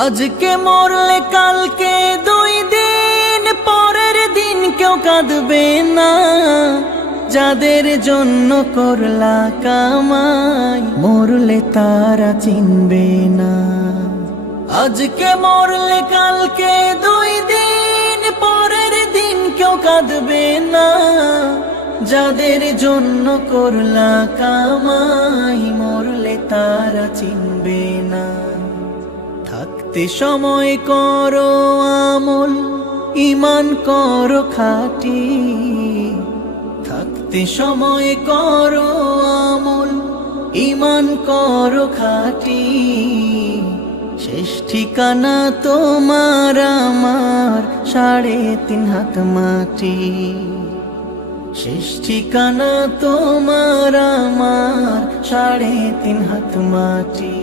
আজকে মরলে কালকে 2 দিন পরের দিন কেউ কাঁদবে না। যাদের জন্য করলা কামাই মরলে তারা চিনবে না। আজকে মরলে কালকে 2 দিন পরের দিন কেউ কাঁদবে না। যাদের জন্য করলা কামাই মরলে তারা চিনবে না। থাকতে সময় করো আমল, ঈমান করো খাঁটি। থাকতে সময় করো আমল, ঈমান করো খাঁটি। শেষ ঠিকানা তোমার আমার 3.5 হাত মাটি। শেষ ঠিকানা তোমার আমার 3.5 হাত মাটি।